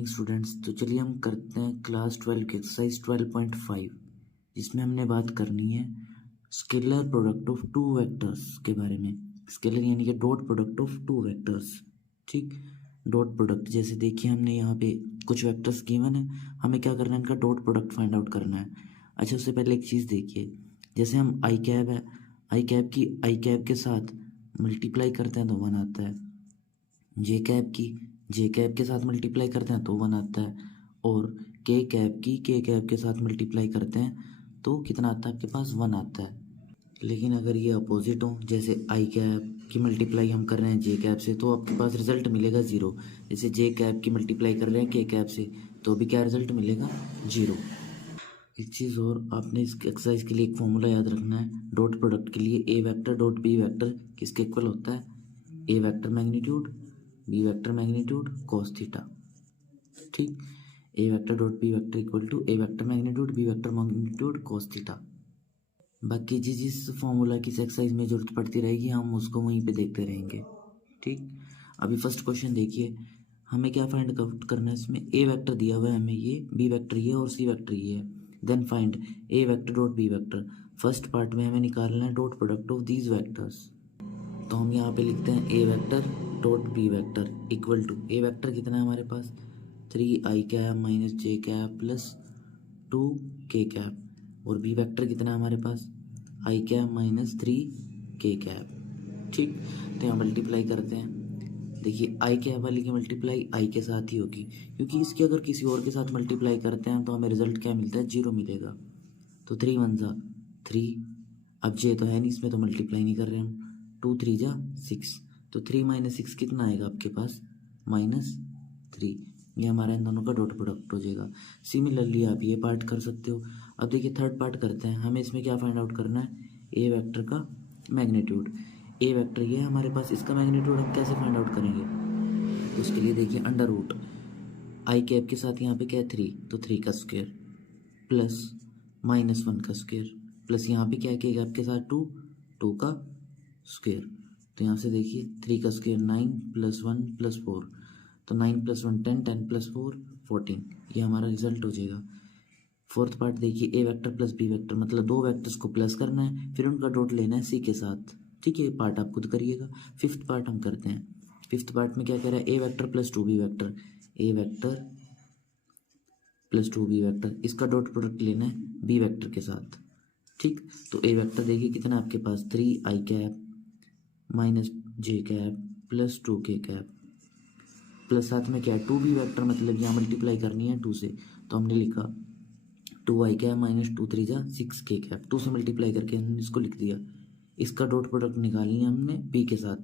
Evening students. तो चलिए हम करते हैं क्लास 12 की एक्सरसाइज 12.5, जिसमें हमने बात करनी है scalar product of two vectors के बारे में। स्केलर यानी कि dot product of two vectors. ठीक, डॉट प्रोडक्ट जैसे देखिए हमने यहाँ पे कुछ वेक्टर्स गिवन है, हमें क्या करना है, इनका डॉट प्रोडक्ट फाइंड आउट करना है। अच्छा, उससे पहले एक चीज़ देखिए, जैसे हम आई कैब है, आई कैब की आई कैब के साथ मल्टीप्लाई करते हैं तो 1 आता है, जे कैब के साथ मल्टीप्लाई करते हैं तो 1 आता है, और के कैब के साथ मल्टीप्लाई करते हैं तो कितना आता है आपके पास, 1 आता है। लेकिन अगर ये अपोजिट हो, जैसे आई कैब की मल्टीप्लाई हम कर रहे हैं जे कैब से, तो आपके पास रिजल्ट मिलेगा 0। जैसे जे कैब की मल्टीप्लाई कर रहे हैं के कैब से, तो भी क्या रिजल्ट मिलेगा, 0। एक चीज़ और, आपने इस एक्सरसाइज के लिए एक फॉर्मूला याद रखना है। डॉट प्रोडक्ट के लिए A vector dot B vector किसके इक्वल होता है, A vector magnitude B vector magnitude cos theta. ठीक, A vector dot B vector equal to A vector magnitude B vector magnitude cos theta. बाकी जिस formula की exercise में जरूरत पड़ती रहेगी हम उसको वहीं पे देखते रहेंगे। ठीक, अभी फर्स्ट क्वेश्चन देखिए, हमें क्या फाइंड आउट करना है। इसमें ए वेक्टर दिया हुआ है हमें, ये बी वेक्टर ये और सी वेक्टर ये है। Then find A vector dot B vector. First part में हमें निकालना है dot product of these vectors. तो हम यहाँ पे लिखते हैं A vector dot B vector equal to, A vector कितना है हमारे पास, 3 cap minus J cap plus 2 K cap, और बी वेक्टर कितना है हमारे पास, आई कैप माइनस 3 के कैप। ठीक, तो यहाँ मल्टीप्लाई करते हैं। देखिए आई कैप वाली की मल्टीप्लाई आई के साथ ही होगी, क्योंकि इसकी अगर किसी और के साथ मल्टीप्लाई करते हैं तो हमें रिजल्ट क्या मिलता है, 0 मिलेगा। तो 3 1 जा 3, अब जे तो है नहीं इसमें, तो मल्टीप्लाई नहीं कर रहे हम। 2 3 जा 6, तो 3 माइनस 6 कितना आएगा आपके पास, -3। ये हमारा इन दोनों का डॉट प्रोडक्ट हो जाएगा। सिमिलरली आप ये पार्ट कर सकते हो। अब देखिए थर्ड पार्ट करते हैं, हमें इसमें क्या फाइंड आउट करना है, ए वेक्टर का मैग्नीट्यूड। ए वेक्टर ये है हमारे पास, इसका मैग्नीट्यूड हम कैसे फाइंड आउट करेंगे, तो उसके लिए देखिए अंडर रूट आई कैप के साथ यहाँ पे क्या है 3, तो 3 का स्क्वायर प्लस -1 का स्क्वायर प्लस यहाँ पे क्या किया आपके साथ 2 का स्क्वायर। तो यहाँ से देखिए 3 का स्क्वायर 9 + 1 + 4, तो 9 + 1 10 10 + 4 14, ये हमारा रिजल्ट हो जाएगा। फोर्थ पार्ट देखिए, A vector plus B vector, मतलब दो वेक्टर्स को प्लस करना है, फिर उनका डॉट लेना है सी के साथ। ठीक है, पार्ट आप खुद करिएगा। फिफ्थ पार्ट हम करते हैं। फिफ्थ पार्ट में क्या कह रहा है, A vector plus 2 B vector, A vector plus 2 B vector, इसका डॉट प्रोडक्ट लेना है बी वेक्टर के साथ। ठीक, तो ए वेक्टर देखिए कितना आपके पास, 3 I cap minus J cap plus 2 K cap, plus साथ में क्या है 2 बी वेक्टर, मतलब यहाँ मल्टीप्लाई करनी है 2 से, तो हमने लिखा 2 आई कैप माइनस 2 3 जा 6 के कैप, 2 से मल्टीप्लाई करके हमने इसको लिख दिया। इसका डॉट प्रोडक्ट निकालनी है हमने बी के साथ,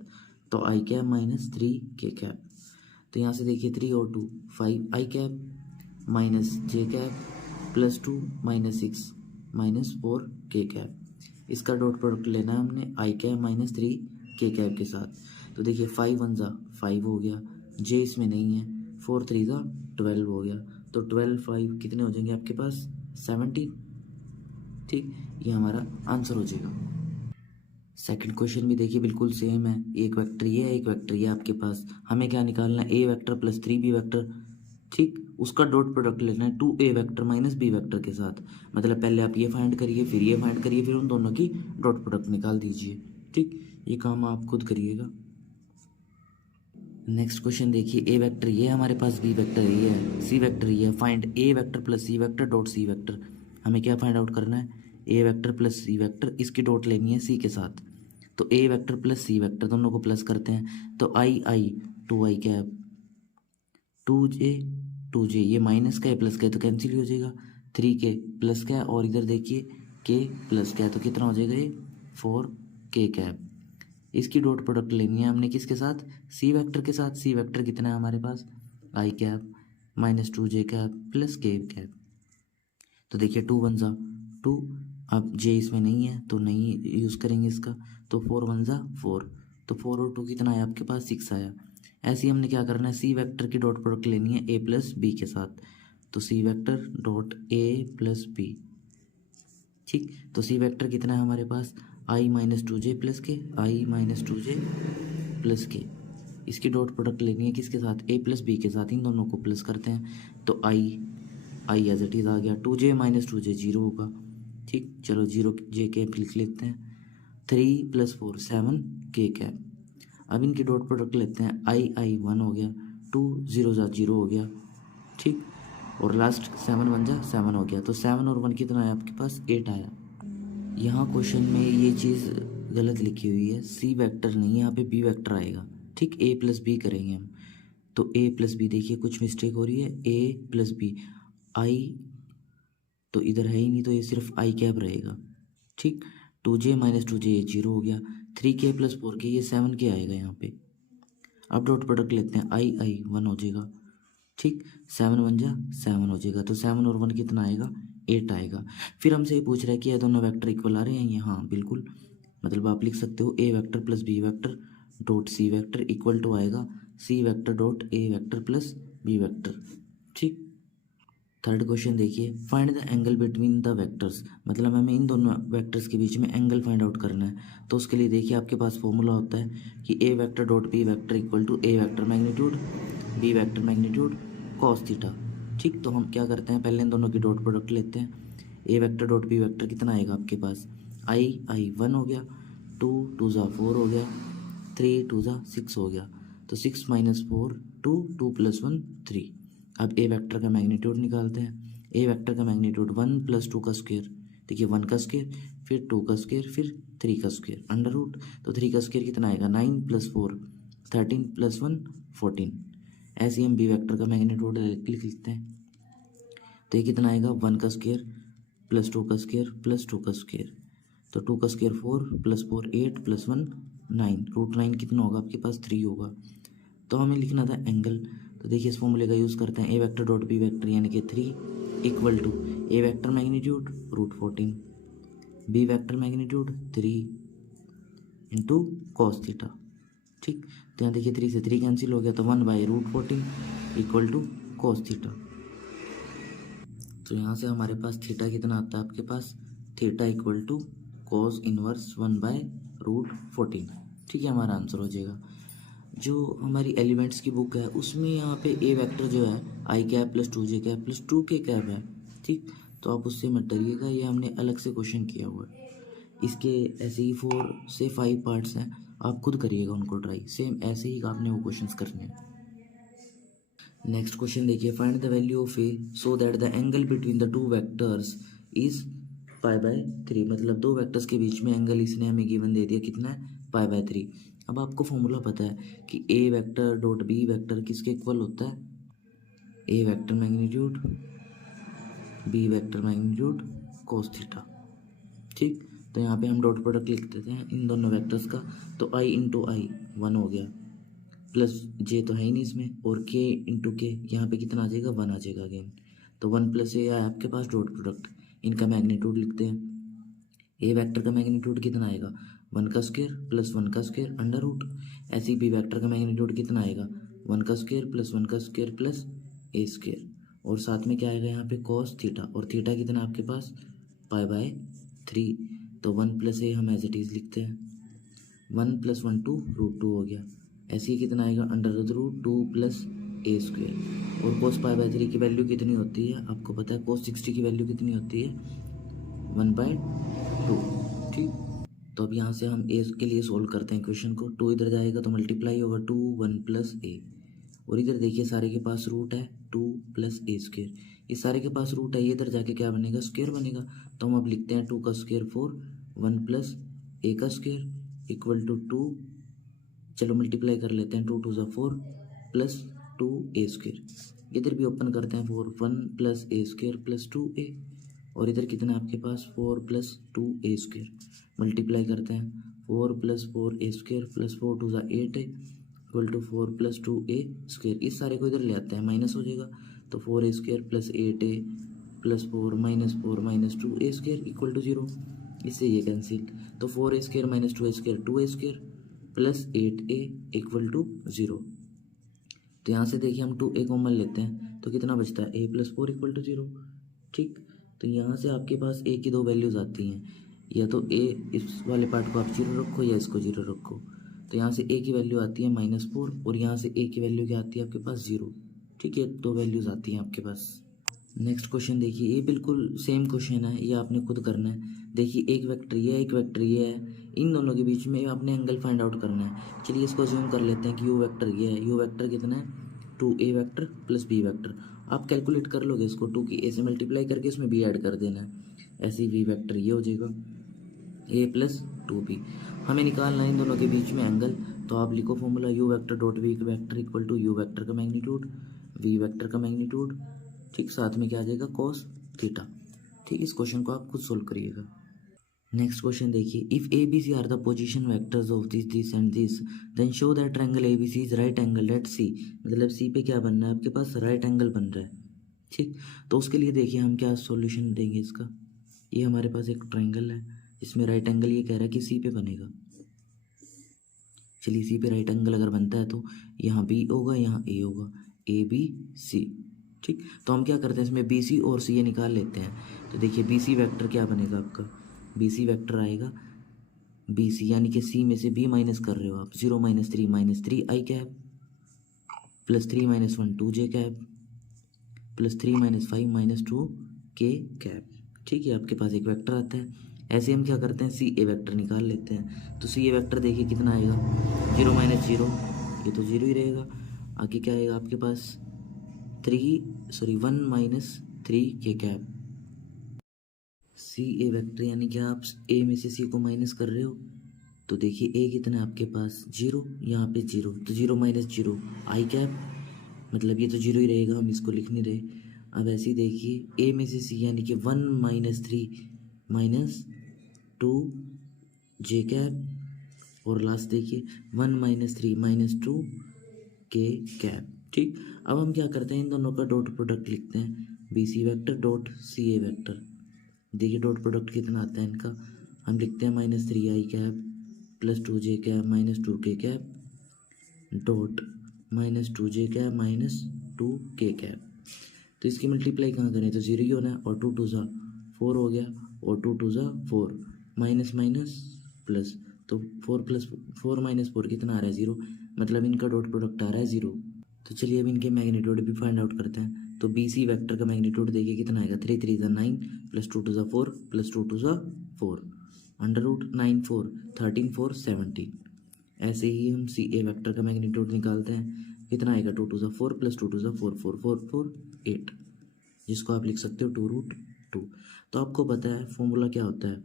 तो आई कैप माइनस 3 के कैप। तो यहाँ से देखिए 3 और 2 5 आई cap minus J cap plus 2 -6 -4 के कैप, इसका डॉट प्रोडक्ट लेना है हमने आई कैप माइनस 3 के कैप के साथ। तो देखिए 5 1 जा 5 हो गया, जे इसमें नहीं है, 4 3 जा 12 हो गया, तो 12 5 कितने हो जाएंगे आपके पास, 17। ठीक, ये हमारा आंसर हो जाएगा। सेकंड क्वेश्चन भी देखिए बिल्कुल सेम है, एक वेक्टर ये है एक वेक्टर ये आपके पास, हमें क्या निकालना है, A vector plus 3 B vector. ठीक, उसका डॉट प्रोडक्ट लेना है 2 A vector minus B vector के साथ, मतलब पहले आप ये फाइंड करिए फिर ये फाइंड करिए, फिर उन दोनों की डॉट प्रोडक्ट निकाल दीजिए। ठीक, ये काम आप खुद करिएगा। नेक्स्ट क्वेश्चन देखिए, ए वेक्टर ये है हमारे पास, बी वेक्टर ये है, सी वेक्टर ये है, find A vector plus C vector dot C vector. हमें क्या फाइंड आउट करना है, A vector plus C vector, इसकी डॉट लेनी है सी के साथ। तो A vector plus C vector दोनों को प्लस करते हैं, तो आई आई 2 आई कैप 2 जे, ये माइनस का है प्लस का है तो कैंसिल हो जाएगा, 3 के प्लस का है, और इधर देखिए के प्लस का है, तो कितना हो जाएगा ये 4 के कैप। इसकी डॉट प्रोडक्ट लेनी है हमने किसके साथ, सी वेक्टर के साथ। सी वेक्टर कितना है हमारे पास, आई cap minus 2 J cap plus K cap. तो देखिए 2 1 जा 2, अब जे इसमें नहीं है तो नहीं यूज़ करेंगे इसका, तो 4 1 जा 4, तो 4 और 2 कितना आया आपके पास, 6 आया। ऐसे ही हमने क्या करना है, सी वेक्टर की डॉट प्रोडक्ट लेनी है ए प्लस बी के साथ, तो C vector dot A plus B. ठीक, तो सी वेक्टर कितना है हमारे पास, आई माइनस 2 जे प्लस के, आई माइनस 2 जे प्लस के, इसकी डॉट प्रोडक्ट लेनी है किसके साथ, a प्लस बी के साथ, इन दोनों को प्लस करते हैं तो आई एज इट इज़ आ गया, 2j माइनस 2j 0 होगा। ठीक, चलो 0 j कैप लिख लेते हैं, 3 + 4 7 k कैप। अब इनकी डॉट प्रोडक्ट लेते हैं, आई 1 हो गया, 2 0 0 हो गया। ठीक, और लास्ट 7 1 जा 7 हो गया, तो 7 और 1 कितना आया आपके पास, 8 आया। यहाँ क्वेश्चन में ये चीज़ गलत लिखी हुई है, सी वेक्टर नहीं, यहाँ पे बी वेक्टर आएगा। ठीक, ए प्लस बी करेंगे हम, तो ए प्लस बी, देखिए कुछ मिस्टेक हो रही है, ए प्लस बी, आई तो इधर है ही नहीं, तो ये सिर्फ आई कैप रहेगा। ठीक, 2j माइनस 2j ये 0 हो गया, 3k + 4k ये 7k आएगा यहाँ पे। अब डॉट प्रोडक्ट लेते हैं, आई 1 हो जाएगा। ठीक, 7 1 जा 7 हो जाएगा, तो 7 और 1 कितना आएगा, 8 आएगा। फिर हमसे ये पूछ रहा है कि ये दोनों वेक्टर इक्वल आ रहे हैं, ये हाँ बिल्कुल, मतलब आप लिख सकते हो A vector plus B vector dot C vector equal to आएगा C vector dot A vector plus B vector. ठीक, थर्ड क्वेश्चन देखिए, find the angle between the vectors, मतलब हमें इन दोनों वेक्टर्स के बीच में एंगल फाइंड आउट करना है। तो उसके लिए देखिए आपके पास फॉर्मूला होता है कि A vector dot B vector equal to A vector magnitude B vector magnitude cos theta. ठीक, तो हम क्या करते हैं, पहले इन दोनों की डॉट प्रोडक्ट लेते हैं, A vector dot B vector कितना आएगा आपके पास, आई 1 हो गया, 2 2 ज़ा 4 हो गया, 3 2 ज़ा 6 हो गया, तो 6 - 4 2 2 + 1 3। अब ए वेक्टर का मैग्नीट्यूड निकालते हैं, ए वेक्टर का मैग्नीट्यूड 1 + 2 का स्क्वायर, देखिए 1 का स्क्वायर फिर 2 का स्क्वायर फिर 3 का स्क्वायर अंडर रूट, तो 3 का स्क्वायर कितना आएगा, 9 + 4 13 + 1 14। ऐसे ही हम बी वेक्टर का मैग्नीट्यूड लिख लेते हैं, तो ये कितना आएगा, 1 का स्क्वायर + 2 का स्क्वायर + 2 का स्क्वायर, तो 2 का स्क्वायर 4 + 4 8 + 1 9, √9 कितना होगा आपके पास, 3 होगा। तो हमें लिखना था एंगल, तो देखिए इस फॉर्मूले का यूज़ करते हैं, A vector dot B vector यानी कि 3 equal to A vector magnitude √14 B vector magnitude 3 into cos theta. ठीक, तो यहाँ देखिए 3 से 3 कैंसिल हो गया, तो 1/√14 इक्वल टू कॉस थीटा। तो यहाँ से हमारे पास थीटा कितना आता है आपके पास, theta equal to cos inverse 1/√14। ठीक है, हमारा आंसर हो जाएगा। जो हमारी एलिमेंट्स की बुक है उसमें यहाँ पे ए वेक्टर जो है आई cap + 2j cap + 2k cap है। ठीक, तो आप उससे मत डरिएगा, ये हमने अलग से क्वेश्चन किया हुआ है। इसके ऐसे ही 4 से 5 पार्ट्स हैं, आप खुद करिएगा उनको ट्राई, सेम ऐसे ही आपने वो क्वेश्चंस करने हैं। नेक्स्ट क्वेश्चन देखिए, find the value of A so that the angle between the 2 vectors is π/3, मतलब 2 वेक्टर्स के बीच में एंगल इसने हमें गिवन दे दिया कितना है, π/3। अब आपको फॉर्मूला पता है कि A vector dot B vector किसके इक्वल होता है, A vector magnitude B vector magnitude cos theta. ठीक, तो यहाँ पे हम डॉट प्रोडक्ट लिख देते हैं इन दोनों वेक्टर्स का, तो i × i 1 हो गया, प्लस j तो है ही नहीं इसमें, और k × k यहाँ पे कितना आ जाएगा, 1 आ जाएगा अगेन, तो 1 + a आया आपके पास डॉट प्रोडक्ट, इनका मैग्नीट्यूड लिखते हैं। ए वेक्टर का मैग्नीट्यूड कितना आएगा, 1 का स्क्वायर + 1 का स्क्वायर अंडर रूट। ऐसे ही बी वेक्टर का मैग्नीट्यूड कितना आएगा, 1 का स्क्वायर + 1 का स्क्वायर + a स्क्वायर, और साथ में क्या आएगा यहाँ पे cos थीटा, और थीटा कितना आपके पास π/3, तो 1 + a हम एज इट इज़ लिखते हैं, 1 + 1 2 √2 हो गया। ऐसे ही कितना आएगा, √2 + a स्क्वायर, और cos π/3 की वैल्यू कितनी होती है आपको पता है, cos 60 की वैल्यू कितनी होती है, 1/2। ठीक, तो अब यहाँ से हम ए के लिए सोल्व करते हैं क्वेश्चन को, 2 इधर जाएगा तो मल्टीप्लाई होगा 2 1 + a, और इधर देखिए सारे के पास रूट है 2 + a स्क्वायर, इस सारे के पास रूट है, ये इधर जाके क्या बनेगा, स्क्वायर बनेगा। तो हम अब लिखते हैं 2 का स्क्वायर 4 1 + a का स्क्वायर इक्वल टू 2, चलो मल्टीप्लाई कर लेते हैं, 2 2 ज़ा 4 + 2a स्क्वायर, इधर भी ओपन करते हैं 4 1 + a स्क्वायर + 2a, और इधर कितना आपके पास 4 + 2a स्क्वायर, मल्टीप्लाई करते हैं 4 + 4a स्क्वायर + 4 2 ज़ा 8 इक्वल टू 4 + 2a स्क्वायर, इस सारे को इधर ले आते हैं, माइनस हो जाएगा, तो 4a square + 8a + 4 - 4 - 2a square equal to 0, इससे ये कैंसिल, तो 4a square - 2a square 2a square + 8a equal to 0। तो यहाँ से देखिए हम 2a कॉमन लेते हैं, तो कितना बचता है, a + 4 इक्वल टू 0। ठीक, तो यहाँ से आपके पास a की 2 वैल्यूज़ आती हैं, या तो a इस वाले पार्ट को आप 0 रखो या इसको 0 रखो, तो यहाँ से ए की वैल्यू आती है -4 और यहाँ से ए की वैल्यू क्या आती है आपके पास 0। ठीक है, दो वैल्यूज़ आती हैं आपके पास। नेक्स्ट क्वेश्चन देखिए, ये बिल्कुल सेम क्वेश्चन है, ये आपने खुद करना है। देखिए एक वेक्टर ये है, एक वेक्टर ये है, इन दोनों के बीच में आपने एंगल फाइंड आउट करना है। चलिए इसको अज्यूम कर लेते हैं कि यू वेक्टर ये है। यू वेक्टर कितना है, 2a vector plus b vector. आप कैलकुलेट कर लोगे इसको, 2 की a से मल्टीप्लाई करके इसमें b ऐड कर देना है। ऐसे ही v वेक्टर ये हो जाएगा a प्लस 2b। हमें निकालना है इन दोनों के बीच में एंगल, तो आप लिखो formula U vector dot V vector equal to U vector का मैग्नीट्यूड वी वेक्टर का मैग्नीट्यूड, ठीक, साथ में क्या आ जाएगा cos थीटा। ठीक, इस क्वेश्चन को आप खुद सोल्व करिएगा। नेक्स्ट क्वेश्चन देखिए, if A B C are the position vectors of this and this then show that triangle A B C is right angle at C. मतलब सी पे क्या बनना है आपके पास, राइट एंगल बन रहा है। ठीक, तो उसके लिए देखिए हम क्या सॉल्यूशन देंगे इसका। ये हमारे पास एक ट्रायंगल है, इसमें राइट एंगल ये कह रहा है कि सी पे बनेगा। चलिए सी पे राइट एंगल अगर बनता है तो यहाँ बी होगा, यहाँ ए होगा, ए बी सी। ठीक, तो हम क्या करते हैं इसमें बी सी और सी ये निकाल लेते हैं। तो देखिए बी सी वैक्टर क्या बनेगा आपका, बी सी वैक्टर आएगा बी सी, यानी कि सी में से बी माइनस कर रहे हो आप, 0 - 3 - 3 I cap plus 3 - 1 2 J cap plus 3 - 5 - 2 K cap. ठीक है, आपके पास एक वेक्टर आता है। ऐसे हम क्या करते हैं, सी ए वेक्टर निकाल लेते हैं। तो सी ए वेक्टर देखिए कितना आएगा, 0 - 0, ये तो 0 ही रहेगा। आगे क्या आएगा आपके पास, 1 - 3 के कैप। सी ए वेक्टर यानी कि आप ए में से सी को माइनस कर रहे हो, तो देखिए ए कितना है आपके पास 0, यहाँ पे 0, तो 0 - 0 आई कैप, मतलब ये तो 0 ही रहेगा, हम इसको लिख नहीं रहे। अब ऐसे ही देखिए ए में से सी यानी कि 1 - 3 - 2 जे कैप, और लास्ट देखिए 1 - 3 - 2 के कैप। ठीक, अब हम क्या करते हैं, इन दोनों का डॉट प्रोडक्ट लिखते हैं, B C vector dot C A vector. देखिए डॉट प्रोडक्ट कितना आता है इनका, हम लिखते हैं -3 I cap plus 2 J cap -2 K cap dot -2 J cap -2 K cap. तो इसकी मल्टीप्लाई कहाँ करें, तो 0 ही होना है, और 2 2 ज़ा 4 हो गया, और 2 2 ज़ा 4, माइनस माइनस प्लस, तो 4 + 4 - 4 कितना आ रहा है 0, मतलब इनका डॉट प्रोडक्ट आ रहा है 0। तो चलिए अब इनके मैग्नीट्यूड भी फाइंड आउट करते हैं। तो बी सी वैक्टर का मैग्नीट्यूड देखिए कितना आएगा, 3 3 ज़ा 9 प्लस 2 2 ज़ा 4 प्लस 2 2 ज़ा 4, √9 4 13 4 17। ऐसे ही हम सी ए वैक्टर का मैग्नीट्यूड निकालते हैं, कितना आएगा, 2 2 ज़ा 4 प्लस 2 2 ज़ा 4 4 4 4 8, जिसको आप लिख सकते हो 2√2। तो आपको पता है फॉर्मूला क्या होता है,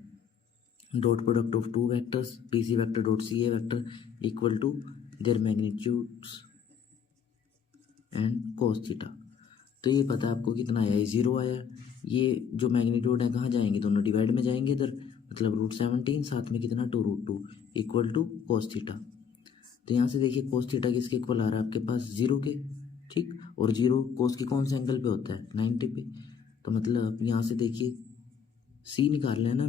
dot product of two vectors B C vector dot C A vector equal to their magnitudes and cos theta. तो ये पता है आपको कितना आया, ये 0 आया। ये जो मैग्नीट्यूड है कहाँ जाएंगे, दोनों डिवाइड में जाएंगे इधर, मतलब √17 साथ में कितना 2√2 इक्वल टू cos थीटा। तो यहाँ से देखिए cos थीटा किसके इक्वल आ रहा है आपके पास 0 के। ठीक, और 0 cos की कौन से एंगल पे होता है, 90 पे। तो मतलब यहाँ से देखिए सी निकाल लेना,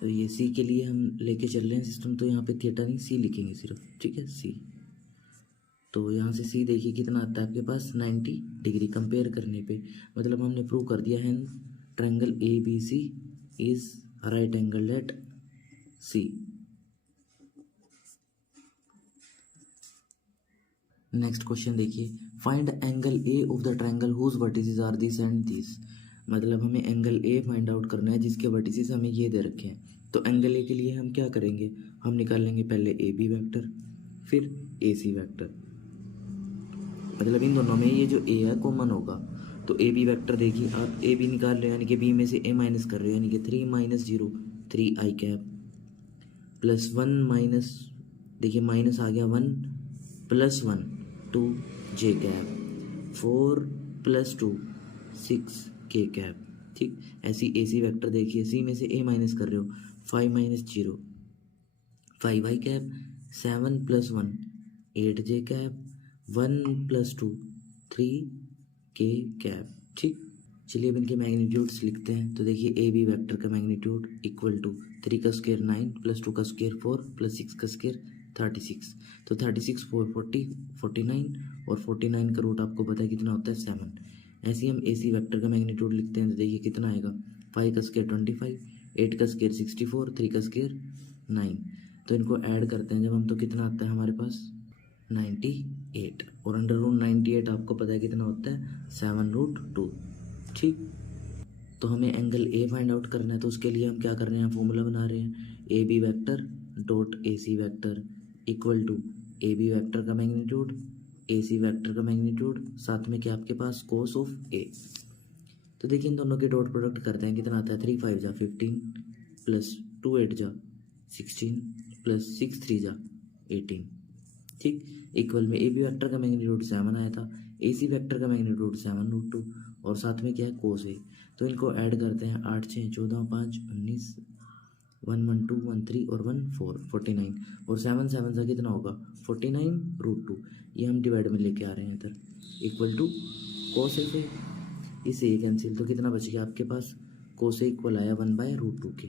तो ये सी के लिए हम लेके चल रहे हैं सिस्टम, तो यहाँ पे थीटा नहीं सी लिखेंगे सिर्फ। ठीक है, सी। तो यहाँ से सी देखिए कितना आता है आपके पास 90 डिग्री कंपेयर करने पे, मतलब हमने प्रूव कर दिया है triangle A B C is right angle at C. Next question देखिए, find angle A of the triangle whose vertices are this and this. मतलब हमें एंगल ए फाइंड आउट करना है जिसके वर्टिसेस हमें ये दे रखे हैं। तो एंगल ए के लिए हम क्या करेंगे, हम निकाल लेंगे पहले ए बी वैक्टर फिर ए सी वैक्टर, मतलब इन दोनों में ये जो ए है कॉमन होगा। तो ए बी वैक्टर देखिए आप ए बी निकाल रहे हो यानी कि बी में से ए माइनस कर रहे हो, यानी कि 3 - 0 3 आई कैप प्लस 1 माइनस, देखिए माइनस आ गया 1 प्लस 1 2 जे कैप 4 + 2 6 के कैप। ठीक, ऐसी ए सी वैक्टर देखिए सी में से ए माइनस कर रहे हो, 5 - 0 5 आई कैप 7 + 1 8 जे कैप 1 + 2 3 के कैप। ठीक, चलिए अब इनके मैग्नीट्यूड्स लिखते हैं। तो देखिए ए बी वैक्टर का मैग्नीट्यूड इक्वल टू 3 का स्क्वायर 9 + 2 का स्क्वायर 4 + 6 का स्क्वायर 36। तो 36 4 40 49, और 49 का रूट आपको पता है कितना होता है 7। ऐसे ही हम ए सी वैक्टर का मैग्नीट्यूड लिखते हैं। तो देखिए कितना आएगा, 5 का स्क्वायर 25 8 का स्क्वायर 64 3 का स्क्वायर 9। तो इनको ऐड करते हैं जब हम, तो कितना आता है हमारे पास 98, और अंडर रूट 98 आपको पता है कितना होता है 7√2। ठीक, तो हमें एंगल ए फाइंड आउट करना है, तो उसके लिए हम क्या कर रहे हैं, फॉर्मूला बना रहे हैं A B vector dot A C vector equal to A B vector का मैग्नीट्यूड ए सी वैक्टर का मैग्नीट्यूड साथ में क्या आपके पास कोस ऑफ ए। तो देखिए इन दोनों के डॉट प्रोडक्ट करते हैं, कितना आता है 3 5 जा 15 प्लस 2 8 जा 16 प्लस 6 3 जा 18। ठीक, इक्वल में ए बी वैक्टर का मैग्नीट्यूड 7 आया था, ए सी वैक्टर का मैग्नीट्यूड 7√2 और साथ में क्या है कोस ए। तो इनको ऐड करते हैं 8 6 14 5 19 1 1 2 1 3 और 1 4 49 और 7 7 सा कितना होगा 49√2। ये हम डिवाइड में लेके आ रहे हैं इधर इक्वल टू कोस ए से इसे ये कैंसिल, तो कितना बच गया आपके पास कोस ए इक्वल आया 1/√2 के।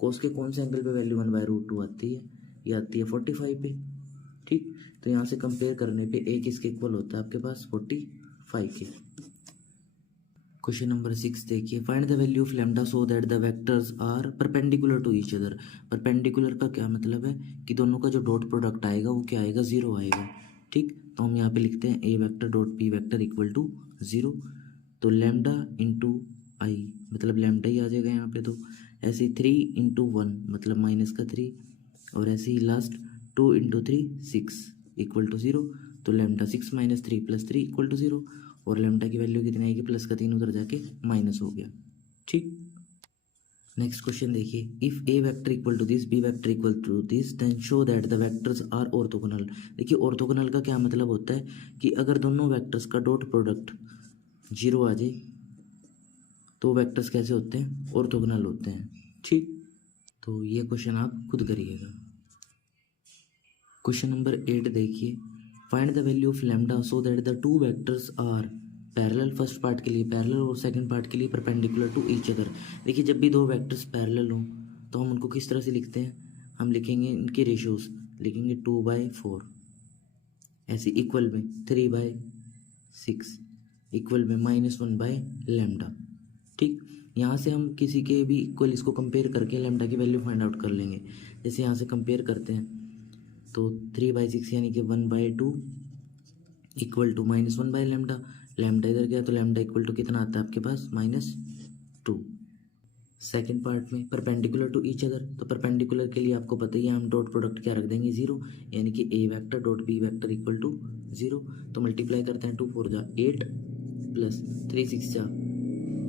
कोस के कौन से एंगल पे वैल्यू 1/√2 आती है, ये आती है 45 पे। ठीक, तो यहाँ से कंपेयर करने पे ए किसके इक्वल होता है आपके पास 45 के। क्वेश्चन नंबर 6 देखिए, find the value of lambda so that the vectors are perpendicular to each other. Perpendicular का क्या मतलब है कि दोनों का जो डॉट प्रोडक्ट आएगा वो क्या आएगा 0 आएगा। ठीक, तो हम यहाँ पे लिखते हैं A vector dot B vector equal to 0। तो लैम्डा इंटू आई मतलब लैम्डा ही आ जाएगा यहाँ पे। तो ऐसे 3 इंटू 1 मतलब -3 और ऐसे ही लास्ट 2 इंटू 3 6 इक्वल टू 0। तो लैम्डा 6 - 3 + 3 इक्वल टू 0 और लैम्डा की वैल्यू कितनी आएगी प्लस का 3 उधर जाके माइनस हो गया। ठीक, नेक्स्ट क्वेश्चन देखिए, if A vector equal to this B vector equal to this then show that the vectors are orthogonal. देखिए ऑर्थोगोनल का क्या मतलब होता है कि अगर दोनों वेक्टर्स का डॉट प्रोडक्ट 0 आ जाए तो वेक्टर्स कैसे होते हैं ऑर्थोगोनल होते हैं। ठीक, तो ये क्वेश्चन आप खुद करिएगा। क्वेश्चन नंबर 8 देखिए, find the value of lambda so that the two vectors are parallel. First part के लिए पैरेलल और सेकंड पार्ट के लिए परपेंडिकुलर टू ईच अदर। देखिए जब भी दो वेक्टर्स पैरेलल हों तो हम उनको किस तरह से लिखते हैं, हम लिखेंगे इनके रेशियोज, लिखेंगे 2/4 ऐसे इक्वल में 3/6 इक्वल में -1/λ। ठीक, यहाँ से हम किसी के भी इक्वल इसको कंपेयर करके लैम्डा की वैल्यू फाइंड आउट कर लेंगे। जैसे यहाँ से कंपेयर करते हैं तो 3/6 यानी कि 1/2 इक्वल टू -1/λ। लैम्डा इधर गया तो लैम्डा इक्वल टू कितना आता है आपके पास -2। सेकेंड पार्ट में परपेंडिकुलर टू ईच अदर, तो परपेंडिकुलर के लिए आपको पता ही है हम डॉट प्रोडक्ट क्या रख देंगे 0, यानी कि A vector dot B vector equal to 0। तो मल्टीप्लाई करते हैं 2 4 जा 8 प्लस 3 6 जा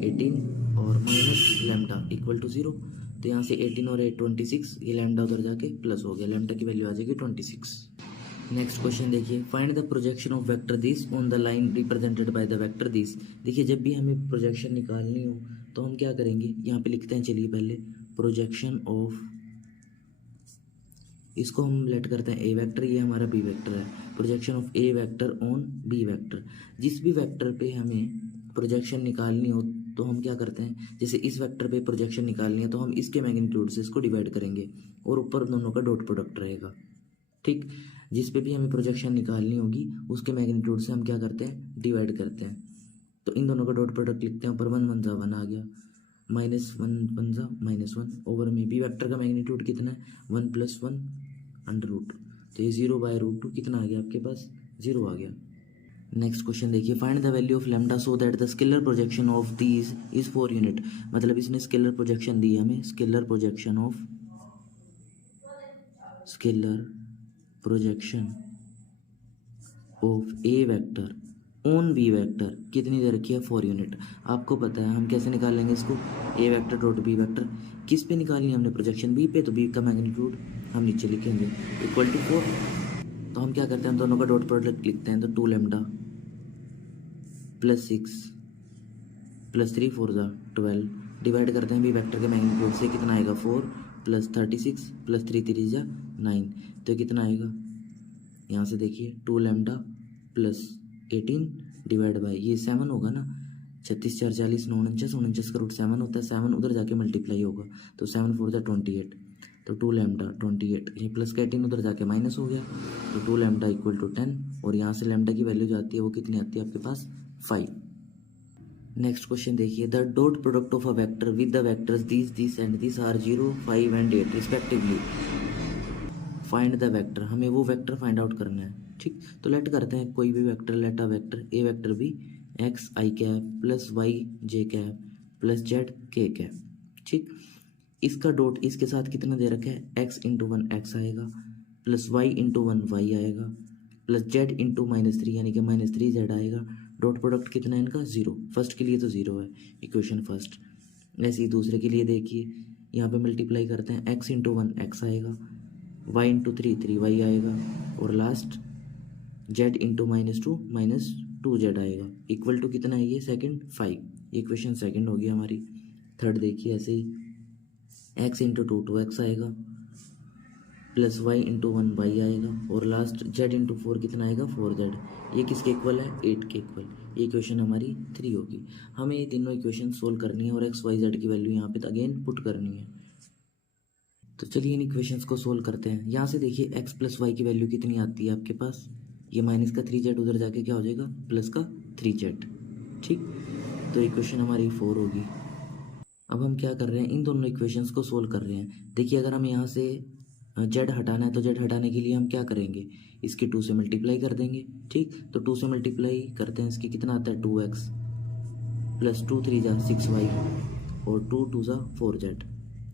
18 और माइनस लैम्डा इक्वल टू 0। तो यहाँ से 18 और 8 26, ये लैम्डा उधर जाके प्लस हो गया, लैम्डा की वैल्यू आ जाएगी 26। नेक्स्ट क्वेश्चन देखिए, find the projection of vector this on the line represented by the vector this. देखिए जब भी हमें प्रोजेक्शन निकालनी हो तो हम क्या करेंगे, यहाँ पे लिखते हैं चलिए पहले प्रोजेक्शन ऑफ, इसको हम लेट करते हैं ए वेक्टर, ये हमारा बी वेक्टर है। Projection of A vector on B vector, जिस भी वेक्टर पे हमें प्रोजेक्शन निकालनी हो तो हम क्या करते हैं, जैसे इस वेक्टर पे प्रोजेक्शन निकालनी है तो हम इसके मैग्नीट्यूड से इसको डिवाइड करेंगे और ऊपर दोनों का डॉट प्रोडक्ट रहेगा। ठीक, जिस पे भी हमें प्रोजेक्शन निकालनी होगी उसके मैग्नीट्यूड से हम क्या करते हैं डिवाइड करते हैं। तो इन दोनों का डॉट प्रोडक्ट लिखते हैं, ऊपर 1 1 जा 1 आ गया, -1 1 जा -1 ओवर में बी वेक्टर का मैग्नीट्यूड कितना है 1 + 1 √, तो ये 0/√2 कितना आ गया आपके पास 0 आ गया। नेक्स्ट क्वेश्चन देखिए, find the value of lambda so that the scalar projection of these is 4 unit. मतलब इसने स्केलर प्रोजेक्शन दी है हमें, scalar projection of A vector on B vector कितनी दे रखी है 4 यूनिट। आपको पता है हम कैसे निकाल लेंगे इसको, ए वेक्टर डॉट बी वेक्टर किस पे निकालनी है हमने प्रोजेक्शन बी पे, तो बी का मैग्नीट्यूड हम नीचे लिखेंगे इक्वल टू 4। तो हम क्या करते हैं, दोनों का डॉट प्रोडक्ट लिखते हैं, तो 2 लैम्डा + 6 + 3 4 जा 12 डिवाइड करते हैं बी वेक्टर के मैग्नीट्यूड से, कितना आएगा 4 + 36 + 3 3 जा 9। तो कितना आएगा, यहाँ से देखिए 2 लैम्डा + 18 डिवाइड बाई ये 7 होगा ना, 36 4 40 9 49 49 का रूट 7 होता है, 7 उधर जाके मल्टीप्लाई होगा तो 7 4 जा 28। तो 2 लैम्डा 28, ये प्लस का 18 उधर जाके माइनस हो गया, तो 2 लैम्डा इक्वल टू 10 और यहाँ से लैम्डा की वैल्यू जाती है वो कितनी आती है आपके पास 5। नेक्स्ट क्वेश्चन देखिए, the dot product of a vector with the vectors this and this are 0 5 and 8 respectively. Find the vector, हमें वो वेक्टर फाइंड आउट करना है। ठीक, तो लेट करते हैं कोई भी vector, let a vector A vector B X I cap plus Y J cap plus Z K cap. ठीक, इसका डॉट इसके साथ कितना दे रखा है, एक्स इंटू वन एक्स आएगा plus Y into one Y आएगा प्लस जेड इंटू -3 यानी कि -3 जेड आएगा। डॉट प्रोडक्ट कितना है इनका, जीरो। फर्स्ट के लिए तो जीरो है, इक्वेशन फर्स्ट। ऐसे ही दूसरे के लिए देखिए, यहाँ पे मल्टीप्लाई करते हैं, एक्स इंटू वन एक्स आएगा, वाई इंटू थ्री वाई आएगा और लास्ट जेड इंटू -2 जेड आएगा। इक्वल टू कितना है ये, सेकंड 5। ये इक्वेशन सेकंड हो गया हमारी। थर्ड देखिए ऐसे ही, एक्स इंटू टू एक्स आएगा plus Y into one Y आएगा और लास्ट जेड इंटू 4 कितना आएगा, 4 जेड। ये किसके इक्वल है, 8 के इक्वल। ये इक्वेशन हमारी 3 होगी। हमें ये तीनों इक्वेशन सोल्व करनी है और एक्स वाई जेड की वैल्यू यहाँ पे अगेन पुट करनी है। तो चलिए इन इक्वेशंस को सोल्व करते हैं। यहाँ से देखिए एक्स प्लस वाई की वैल्यू कितनी आती है आपके पास, ये माइनस का 3 जेड उधर जाके क्या हो जाएगा, प्लस का 3 जेड। ठीक, तो इक्वेशन हमारी 4 होगी। अब हम क्या कर रहे हैं, इन दोनों इक्वेशंस को सोल्व कर रहे हैं। देखिए अगर हम यहाँ से जेड हटाना है तो जेड हटाने के लिए हम क्या करेंगे, इसकी 2 से मल्टीप्लाई कर देंगे। ठीक, तो 2 से मल्टीप्लाई करते हैं, इसकी कितना आता है 2x प्लस 2 3 जा 6y और 2 2 जा 4 जेड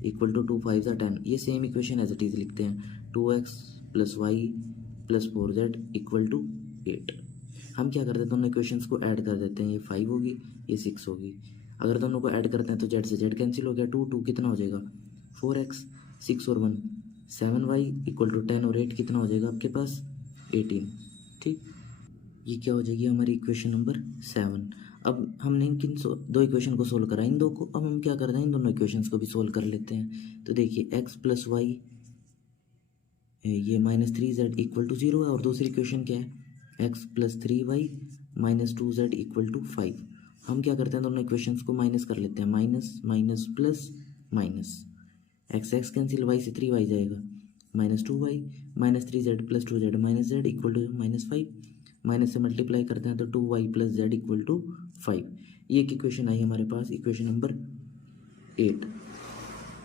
इक्वल टू 2 5 जा 10। ये same equation as it is लिखते हैं, 2x plus Y plus 4 Z equal to 8। हम क्या करते हैं, दोनों इक्वेशंस को ऐड कर देते हैं, ये 5 होगी ये 6 होगी। अगर दोनों को ऐड करते हैं तो जेड से जेड कैंसिल हो गया, 2 कितना हो जाएगा 4x, 6 और 1 7y इक्वल टू 10 और 8 कितना हो जाएगा आपके पास 18। ठीक, ये क्या हो जाएगी हमारी इक्वेशन नंबर 7। अब हमने किन दो इक्वेशन को सोल्व करा, इन दो को। अब हम क्या करते हैं, इन दोनों इक्वेशंस को भी सोल्व कर लेते हैं। तो देखिए एक्स प्लस वाई ये -3 जेड इक्वल टू 0 है और दूसरी इक्वेशन क्या है, X plus 3y -2 Z equal to 5। हम क्या करते हैं, दोनों इक्वेशंस को माइनस कर लेते हैं, minus minus plus minus, X X cancel, Y से 3y जाएगा -2y -3 Z plus 2 Z minus Z equal to -5। Minus से मल्टीप्लाई करते हैं तो 2y plus Z equal to 5। ये एक इक्वेशन आई हमारे पास, इक्वेशन नंबर 8।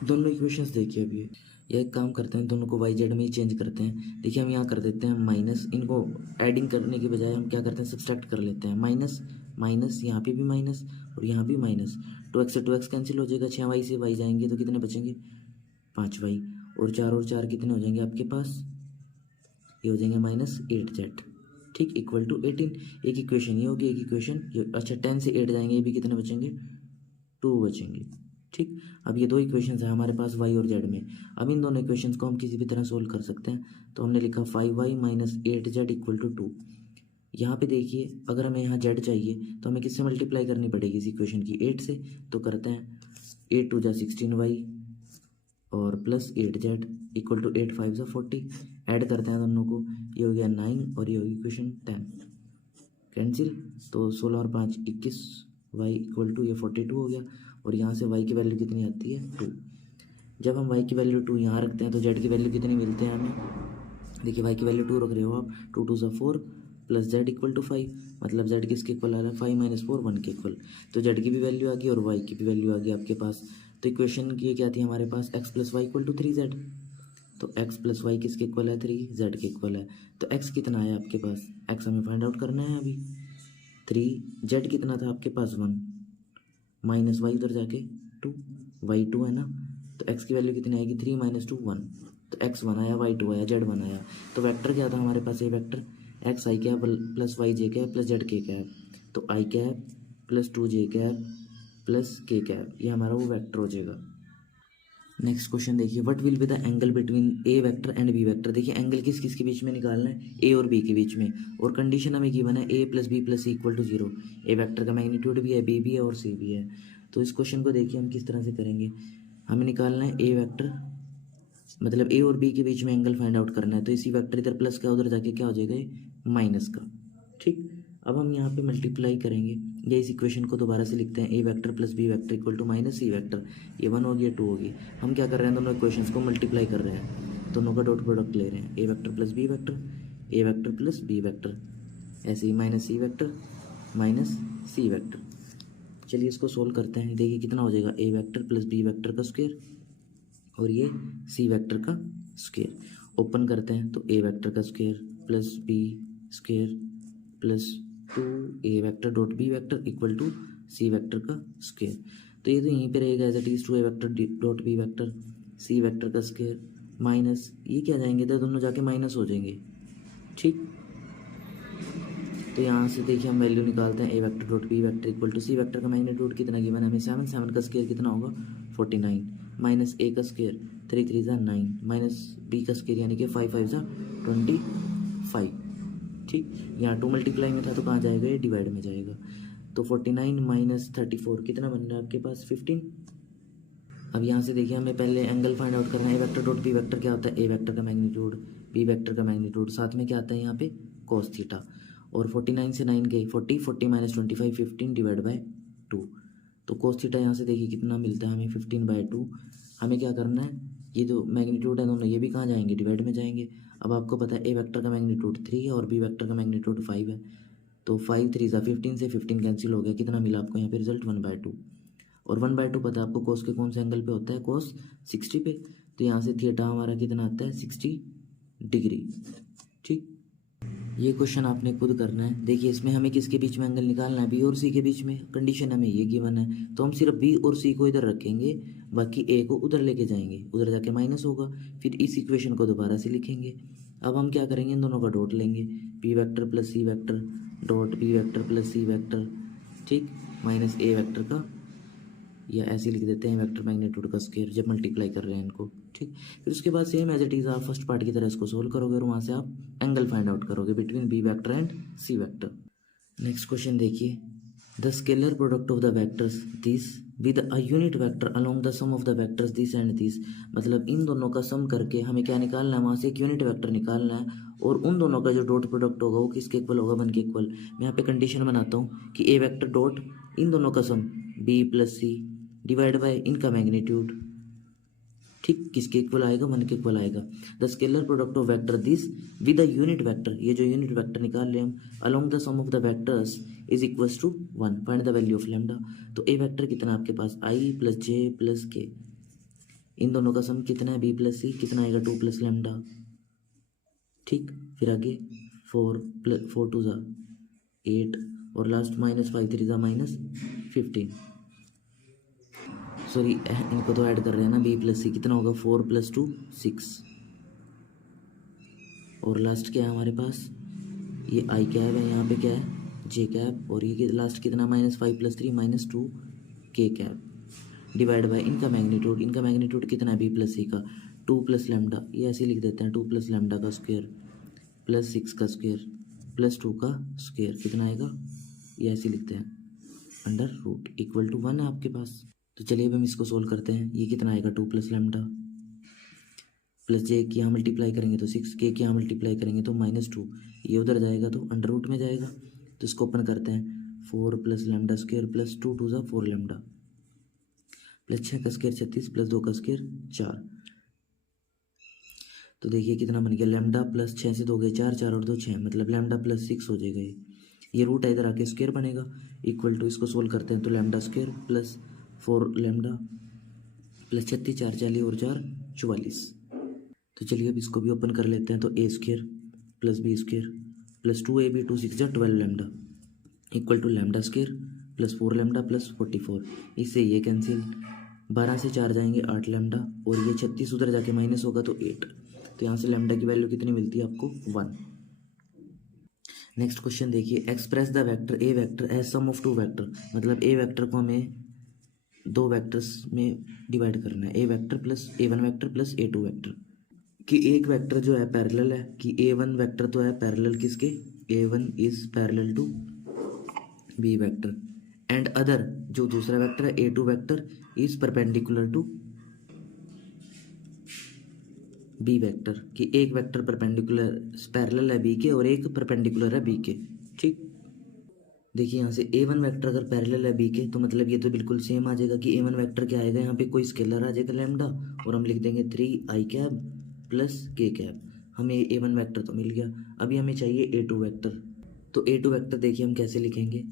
दोनों इक्वेशंस देखिए अभी, यह एक काम करते हैं, दोनों को वाई जेड में ही चेंज करते हैं। देखिए हम यहाँ कर देते हैं माइनस, इनको एडिंग करने के बजाय हम क्या करते हैं, सब्सट्रैक्ट कर लेते हैं। माइनस माइनस, यहाँ पे भी माइनस और यहाँ भी माइनस, 2x से 2x कैंसिल हो जाएगा, 6y से y जाएंगे तो कितने बचेंगे 5y और 4 कितने हो जाएंगे आपके पास, ये हो जाएंगे -8 जेड। ठीक, इक्वल टू 18। एक इक्वेशन ये होगी, एक इक्वेशन ये। अच्छा 10 से 8 जाएंगे, ये भी कितने बचेंगे 2 बचेंगे। ठीक, अब ये दो इक्वेशंस है हमारे पास y और z में। अब इन दोनों इक्वेशंस को हम किसी भी तरह सोल्व कर सकते हैं। तो हमने लिखा 5y -8 जेड इक्वल टू 2। यहाँ पे देखिए अगर हमें यहाँ z चाहिए तो हमें किससे मल्टीप्लाई करनी पड़ेगी इस इक्वेशन की, 8 से। तो करते हैं 8 2 जा 16y और प्लस 8 जेड इक्वल टू 8 5 जा 40। ऐड करते हैं दोनों को, ये हो गया 9 और ये होगी इक्वेशन 10 कैंसिल, तो 16 और 5 21 y इक्वल टू ये 42 हो गया। और यहाँ से y की वैल्यू कितनी आती है 2। जब हम y की वैल्यू 2 यहाँ रखते हैं तो z की वैल्यू कितनी मिलते हैं हमें, देखिए y की वैल्यू 2 रख रहे हो आप, 2 2 = 4 प्लस z इक्वल टू 5, मतलब z किसके इक्वल आ रहा है 5 - 4 1 के इक्वल। तो z की भी वैल्यू आ गई और y की भी वैल्यू आ गई आपके पास। तो इक्वेशन की क्या थी हमारे पास, x plus Y equal to 3z। तो x प्लस वाई किसके इक्वल है 3 z के इक्वल है। तो x कितना है आपके पास, x हमें फाइंड आउट करना है अभी 3, z कितना था आपके पास 1 माइनस वाई उधर जाके 2, वाई 2 है ना। तो x की वैल्यू कितनी आएगी 3 - 2 1। तो x 1 आया, y 2 आया, z 1 आया। तो वेक्टर क्या था हमारे पास, ये vector X I cap plus Y J cap plus Z K cap. तो I cap plus 2 J cap plus K cap, ये हमारा वो वेक्टर हो जाएगा। नेक्स्ट क्वेश्चन देखिए, what will be the angle between A vector and B vector. देखिए angle किस किस के बीच में निकालना है, ए और बी के बीच में। और कंडीशन हमें गिवन है a plus B plus C equal to 0। A vector का मैग्नीट्यूड भी है, बी भी है और सी भी है। तो इस क्वेश्चन को देखिए हम किस तरह से करेंगे। हमें निकालना है ए वेक्टर, मतलब ए और बी के बीच में एंगल फाइंड आउट करना है। तो इसी वेक्टर इधर प्लस का उधर जाके क्या हो जाएगा माइनस का। ठीक, अब हम यहाँ पे मल्टीप्लाई करेंगे, या इस इक्वेशन को दोबारा से लिखते हैं, A vector plus B vector equal to minus C vector. ये 1 होगी, 2 होगी। हम क्या कर रहे हैं, दोनों इक्वेशंस को मल्टीप्लाई कर रहे हैं, दोनों का डॉट प्रोडक्ट ले रहे हैं, A vector plus B vector, A vector plus B vector, ऐसे ही minus C vector minus C vector. चलिए इसको सोल्व करते हैं। देखिए कितना हो जाएगा, A vector plus B vector का स्क्वायर और ये सी वेक्टर का स्क्वायर। ओपन करते हैं तो ए वेक्टर का square plus B square plus 2 A vector dot B vector equal to C vector का स्क्वायर। तो ये तो यहीं पे रहेगा as it is 2 A vector dot B vector C vector का स्क्वायर माइनस ये क्या जाएंगे तो दोनों जाके माइनस हो जाएंगे। ठीक, तो यहाँ से देखिए हम वैल्यू निकालते हैं A vector dot B vector equal to C vector का मैग्नीट्यूड कितना गिवन है हमें 7, 7 का स्क्वायर कितना होगा 49 माइनस ए का स्क्वायर 3 3 ज़ा 9 माइनस बी का स्क्वायर यानी कि 5 5 ज़ा 25। ठीक, यहाँ 2 मल्टीप्लाई में था तो कहाँ जाएगा ये डिवाइड में जाएगा। तो 49 माइनस 34 कितना बन रहा है आपके पास 15। अब यहाँ से देखिए हमें पहले एंगल फाइंड आउट करना है। A vector dot B vector क्या होता है ए वेक्टर का मैग्नीट्यूड बी वेक्टर का मैग्नीट्यूड साथ में क्या आता है यहाँ पे cos थीटा। और 49 से 9 गए 40 40 माइनस 25 15 डिवाइड बाय 2। तो cos थीटा यहाँ से देखिए कितना मिलता है हमें 15/2। हमें क्या करना है ये जो मैग्नीट्यूड है दोनों ये भी कहाँ जाएंगे डिवाइड में जाएंगे। अब आपको पता है ए वेक्टर का मैग्नीट्यूड 3 है और बी वेक्टर का मैग्नीट्यूड 5 है। तो 5 3 ज़ा 15 से 15 कैंसिल हो गया कितना मिला आपको यहाँ पे रिजल्ट 1/2। और 1/2 पता है आपको कोस के कौन से एंगल पे होता है कोस 60 पे। तो यहाँ से थीटा हमारा कितना आता है 60 डिग्री। ठीक, ये क्वेश्चन आपने खुद करना है। देखिए इसमें हमें किसके बीच में एंगल निकालना है बी और सी के बीच में। कंडीशन हमें ये गिवन है तो हम सिर्फ बी और सी को इधर रखेंगे बाकी ए को उधर लेके जाएंगे उधर जाके माइनस होगा फिर इस इक्वेशन को दोबारा से लिखेंगे। अब हम क्या करेंगे इन दोनों का डॉट लेंगे B vector plus C vector dot B vector plus C vector ठीक माइनस ए वेक्टर का या ऐसे लिख देते हैं वेक्टर मैग्नीट्यूड का स्क्वायर जब मल्टीप्लाई कर रहे हैं इनको। ठीक, फिर उसके बाद सेम एज इट इज़ आप फर्स्ट पार्ट की तरह इसको सोल्व करोगे और वहाँ से आप एंगल फाइंड आउट करोगे between B vector and C vector. Next question देखिए the scalar product of the vectors this with a unit vector along the sum of the vectors this and this. मतलब इन दोनों का सम करके हमें क्या निकालना है वहाँ से एक यूनिट वेक्टर निकालना है और उन दोनों का जो डॉट प्रोडक्ट होगा वो किसके इक्वल होगा 1 के इक्वल। मैं यहाँ पे कंडीशन बनाता हूँ कि ए वेक्टर डॉट इन दोनों का sum B plus C divide by इनका मैग्नीट्यूड। ठीक, किसके इक्वल आएगा 1 के इक्वल आएगा। The scalar product of vector this with a unit vector ये जो यूनिट वेक्टर निकाल रहे हैं हम along the sum of the vectors is equals to 1 find the value of lambda. तो ए वेक्टर कितना आपके पास आई प्लस जे प्लस के इन दोनों का सम कितना है बी प्लस सी कितना आएगा 2 प्लस लैम्डा। ठीक, फिर आगे 4 2 ज़ा 8 और लास्ट माइनस 5 3 ज़ा माइनस 15। सॉरी इनको तो ऐड कर रहे हैं ना बी प्लस सी कितना होगा 4 + 2 6 और लास्ट क्या है हमारे पास ये आई कैब है यहाँ पे क्या है जे कैब और ये लास्ट कितना -5 + 3 -2 के कैब डिवाइड बाय इनका मैग्नीट्यूड कितना है बी प्लस सी का 2 + लैम्डा ये ऐसे लिख देते हैं 2 + लैम्डा का स्क्वायर प्लस 6 का स्क्वायर प्लस 2 का स्क्वायर कितना आएगा ये ऐसे लिखते हैं √, इक्वल टू 1 है आपके पास। तो चलिए अब हम इसको सोल्व करते हैं। ये कितना आएगा 2 + लैम्डा प्लस जे की यहाँ मल्टीप्लाई करेंगे तो 6 के यहाँ मल्टीप्लाई करेंगे तो -2 ये उधर जाएगा तो √, में जाएगा। तो इसको ओपन करते हैं 4 + लैम्डा स्क्वायर प्लस 2 2 ज़ा 4 लैम्डा प्लस 6 का स्क्वायर 36 प्लस 2 का स्क्वायर 4। तो देखिए कितना बन गया लैम्डा प्लस 6 से 2 गए 4 4 और 2 6 मतलब लैम्डा प्लस 6 हो जाएगा। ये रूट है इधर आके स्क्वायर बनेगा इक्वल टू इसको सोल्व करते हैं तो lambda square plus 4 lambda plus 36 4 40 और 4 44। तो चलिए अब इसको भी ओपन कर लेते हैं तो A square plus B square plus 2ab 2 6 12 lambda equal to lambda square plus 4 lambda plus 44। इससे ये कैंसिल 12 से 4 जाएंगे 8 लैम्डा और ये 36 उधर जाके माइनस होगा तो 8। तो यहाँ से लैम्डा की वैल्यू कितनी मिलती है आपको 1। नेक्स्ट क्वेश्चन देखिए express the vector A vector as sum of 2 vector. मतलब ए वेक्टर को हमें 2 वेक्टर्स में डिवाइड करना है A vector plus a1 vector plus a2 vector कि एक वेक्टर जो है पैरेलल है कि a1 वेक्टर तो है पैरेलल किसके a1 is parallel to b vector and other जो दूसरा वेक्टर है a2 vector is perpendicular to b vector कि एक वेक्टर परपेंडिकुलर पैरेलल है b के और एक परपेंडिकुलर है b के। ठीक, देखिए यहाँ से a1 वेक्टर अगर पैरेलल है b के तो मतलब ये तो बिल्कुल सेम आ जाएगा कि a1 वेक्टर क्या आएगा यहाँ पे कोई स्केलर आ जाएगा लैम्डा और हम लिख देंगे 3i cab plus k cab. हमें a1 वेक्टर तो मिल गया। अभी हमें चाहिए a2 वेक्टर। तो a2 वेक्टर देखिए हम कैसे लिखेंगे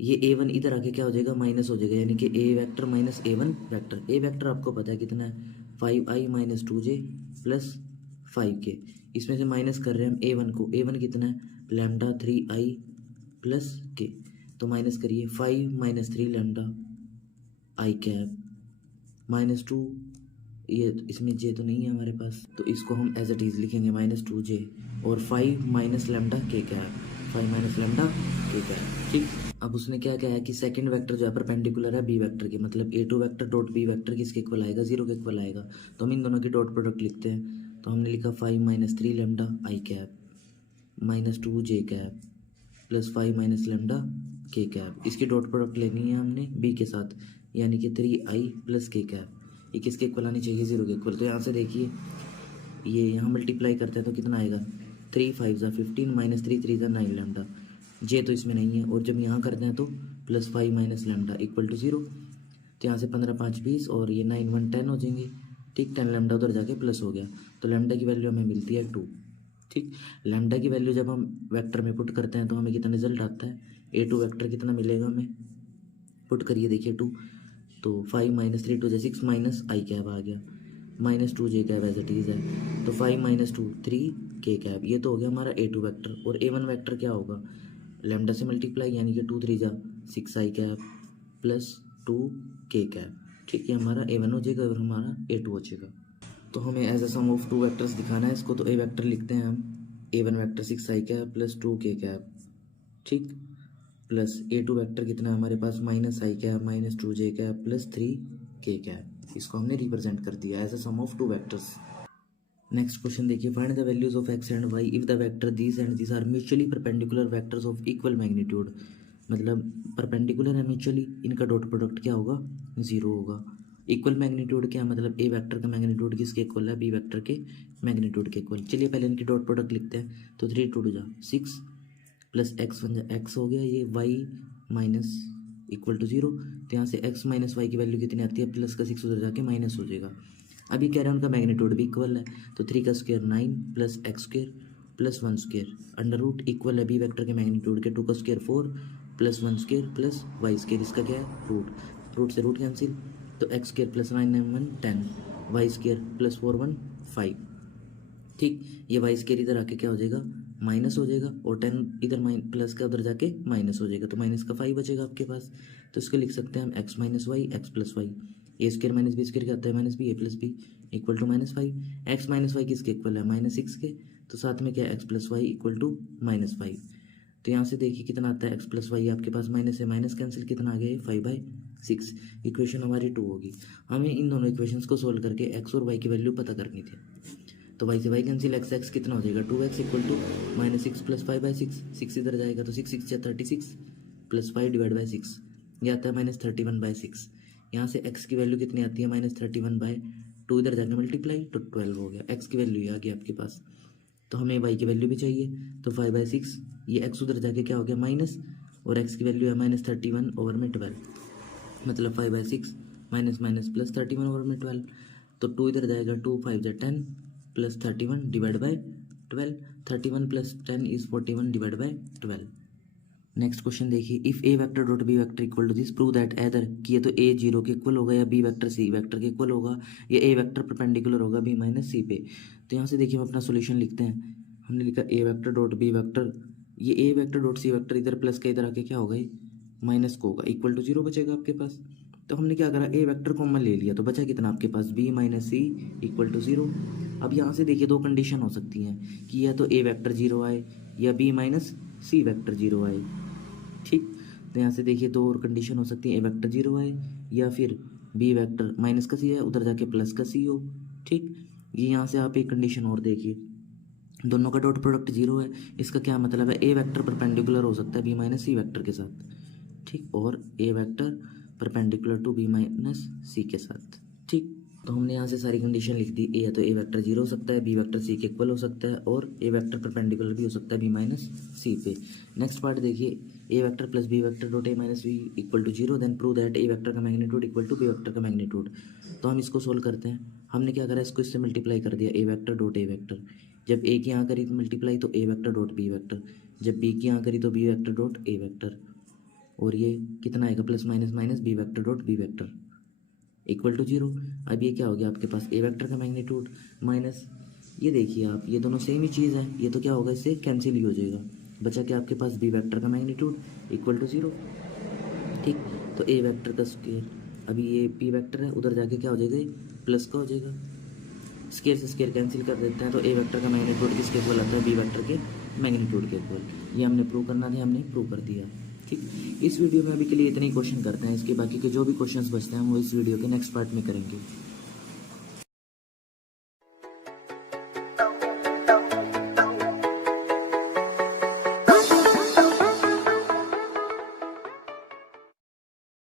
ये a1 इधर आके क्या हो जाएगा माइनस हो जाएगा यानी कि a vector minus a1 vector. a vector आपको पता है कितना है 5i - 2j प्लस 5 के। इसमें से माइनस कर रहे हैं हम A1 को। A1 कितना है, लैम्डा 3i प्लस के। तो माइनस करिए 5 minus 3 lambda I cap minus 2, ये इसमें जे तो नहीं है हमारे पास, तो इसको हम एज इट इज़ लिखेंगे -2j, और 5 minus lambda K cap, 5 minus lambda K cap. ठीक, अब उसने क्या क्या है कि सेकंड वेक्टर जो है परपेंडिकुलर है बी वेक्टर के, मतलब A2 vector dot B vector किसके इक्वल आएगा, 0 के इक्वल आएगा। तो हम इन दोनों की डॉट प्रोडक्ट लिखते हैं। तो हमने लिखा 5 minus 3 lambda I cap minus 2j cap plus 5 minus lambda K cap. इसकी डॉट प्रोडक्ट लेनी है हमने बी के साथ, यानी कि 3i प्लस के कैप। ये किसके इक्वल आनी चाहिए, 0 के इक्वल। तो यहाँ से देखिए ये यहाँ मल्टीप्लाई करते हैं तो कितना आएगा, 3 5 ज़ा 15 माइनस 3 3 ज़ा 9 लैम्डा। जे तो इसमें नहीं है, और जब यहाँ करते हैं तो plus 5 minus lambda equal to 0। तो यहाँ से 15 5 20 और ये 9 1 10 हो जाएंगे। ठीक, 10 लैम्डा उधर जाके प्लस हो गया, तो लैम्डा की वैल्यू हमें मिलती है 2। ठीक, लैम्डा की वैल्यू जब हम वेक्टर में पुट करते हैं तो हमें कितना रिजल्ट आता है, A2 वेक्टर कितना मिलेगा हमें, पुट करिए देखिए 2, तो 5 माइनस 3 2 6 माइनस आई कैब आ गया, minus 2j cap as it is है। तो 5 माइनस 2 3 के कैब, ये तो हो गया हमारा A2 वेक्टर। और A1 वेक्टर क्या होगा, लैम्डा से मल्टीप्लाई, यानी कि 2 3 ज़ा 6 आई कैब प्लस 2 के कैब। ठीक है, हमारा A1 हो जाएगा और हमारा A2 हो जाएगा। तो हमें as a sum of 2 vectors दिखाना है इसको। तो A वेक्टर लिखते हैं हम, A1 वेक्टर 6 आई कैब प्लस 2 के कैब, ठीक, प्लस A2 वेक्टर कितना है हमारे पास, minus I cap minus 2j cap plus 3 K cap. इसको हमने रिप्रेजेंट कर दिया as a sum of 2 vectors. Next question देखिए, find the values of x and y if the vector this and this are mutually perpendicular vectors of equal magnitude. मतलब perpendicular है mutually, इनका dot product क्या होगा, 0 होगा। Equal magnitude क्या मतलब, A vector का मैग्नीट्यूड किसके इक्वल है, B वेक्टर के मैग्नीट्यूड के इक्वल। चलिए पहले इनकी डॉट प्रोडक्ट लिखते हैं। तो 3 2 जा 6 प्लस x 1 जा x हो गया, ये y माइनस इक्वल टू 0। तो यहाँ से x माइनस वाई की वैल्यू कितनी आती है, प्लस का 6 उधर जाके माइनस हो जाएगा। अभी कह रहे हैं उनका मैग्नीट्यूड भी इक्वल है, तो 3 का square 9 plus X square plus 1 square under root equal है बी वेक्टर के मैग्नीट्यूड के, 2 का square 4 plus 1 square plus Y square, इसका क्या है रूट, रूट से रूट कैंसिल। तो X square plus 9 9 1 10, Y square plus 4 1 5। ठीक, ये वाई स्क्वायर इधर आके क्या हो जाएगा, माइनस हो जाएगा, और 10 इधर प्लस का उधर जाके माइनस हो जाएगा, तो माइनस का 5 बचेगा आपके पास। तो इसको लिख सकते हैं हम X minus Y X plus Y, A square minus B square क्या आता है, minus B, A plus B equal to -5। X minus Y किसके इक्वल है, -6 के, तो साथ में क्या है X plus Y equal to -5। तो यहाँ से देखिए कितना आता है, एक्स प्लस वाई आपके पास माइनस है, माइनस कैंसिल, कितना आ गया 5/6। इक्वेशन हमारी 2 होगी। हमें इन दोनों इक्वेशंस को सोल्व करके एक्स और वाई की वैल्यू पता करनी थी। तो वाई से वाई कैंसिल, एक्स एक्स कितना हो जाएगा 2x इक्वल टू -6 प्लस 5/6, 6 इधर जाएगा तो 6 6 36 प्लस 5 डिवाइड बाई 6, ये आता है -31/6। यहाँ से x की वैल्यू कितनी आती है, -31/2, इधर जाके मल्टीप्लाई तो 12 हो गया, x की वैल्यू आ गई आपके पास। तो हमें y की वैल्यू भी चाहिए, तो 5/6, ये x उधर जाके क्या हो गया माइनस, और x की वैल्यू है -31/12, मतलब 5/6 माइनस माइनस प्लस 31/12। तो 2 इधर जाएगा, 2 5 जा 10 plus 31 divide by 12, 31 plus 10 is 41 divide by 12। Next question देखिए, if A vector dot B vector equal to this prove that either कि ये तो ए 0 के इक्वल होगा या बी वेक्टर सी वेक्टर के इक्वल होगा या ए वेक्टर परपेंडिकुलर होगा बी माइनस सी पे। तो यहाँ से देखिए हम अपना सोल्यूशन लिखते हैं। हमने लिखा ए वेक्टर डॉट बी वेक्टर, ये ए वेक्टर डॉट सी वेक्टर इधर प्लस का इधर आके क्या होगा, माइनस को होगा, इक्वल टू 0 बचेगा आपके पास। तो हमने क्या करा, ए वेक्टर कॉमन ले लिया, तो बचा कितना आपके पास B minus C equal to 0। अब यहाँ से देखिए दो कंडीशन हो सकती हैं कि या तो ए वेक्टर 0 आए या बी माइनस सी वेक्टर 0 आए। ठीक, तो यहाँ से देखिए दो और कंडीशन हो सकती है, ए वेक्टर 0 आए या फिर बी वेक्टर माइनस का सी है उधर जाके प्लस का सी हो। ठीक, ये यहाँ से आप एक कंडीशन और देखिए, दोनों का डॉट प्रोडक्ट 0 है, इसका क्या मतलब है, ए वेक्टर परपेंडिकुलर हो सकता है बी माइनस सी वेक्टर के साथ। ठीक, और A vector perpendicular to B minus C के साथ। ठीक, तो हमने यहाँ से सारी कंडीशन लिख दी, ए या तो ए वेक्टर 0 हो सकता है, बी वेक्टर सी के इक्वल हो सकता है, और ए वेक्टर परपेंडिकुलर भी हो सकता है बी माइनस सी पे। नेक्स्ट पार्ट देखिए, A vector plus B vector dot A minus B equal to 0, then prove that A vector का magnitude equal to B vector का मैग्नीट्यूड। तो हम इसको सोल्व करते हैं। हमने क्या करा, इसको इससे मल्टीप्लाई कर दिया, A vector dot A vector. जब ए की यहाँ करी तो मल्टीप्लाई तो A vector dot B vector, जब बी की यहाँ करी तो B vector dot A vector, और ये कितना आएगा plus minus minus B vector dot B vector equal to 0। अब ये क्या हो गया आपके पास, ए वेक्टर का मैग्नीट्यूड माइनस ये देखिए आप, ये दोनों सेम ही चीज़ है, ये तो क्या होगा, इससे कैंसिल ही हो जाएगा। बचा कि आपके पास बी वेक्टर का मैग्नीट्यूड इक्वल टू 0। ठीक, तो ए वेक्टर का स्क्वायर, अभी ये पी वेक्टर है, उधर जाके क्या हो जाएगा, प्लस का हो जाएगा। स्केयर से स्केयर कैंसिल कर देते हैं, तो ए वेक्टर का मैग्नीट्यूड किसके इक्वल आता है, बी वेक्टर के मैग्नीट्यूड के इक्वल। ये हमने प्रूव करना था, हमने प्रूव कर दिया। ठीक, इस वीडियो में अभी के लिए इतने ही क्वेश्चन करते हैं, इसके बाकी के जो भी क्वेश्चंस बचते हैं वो इस वीडियो के नेक्स्ट पार्ट में करेंगे।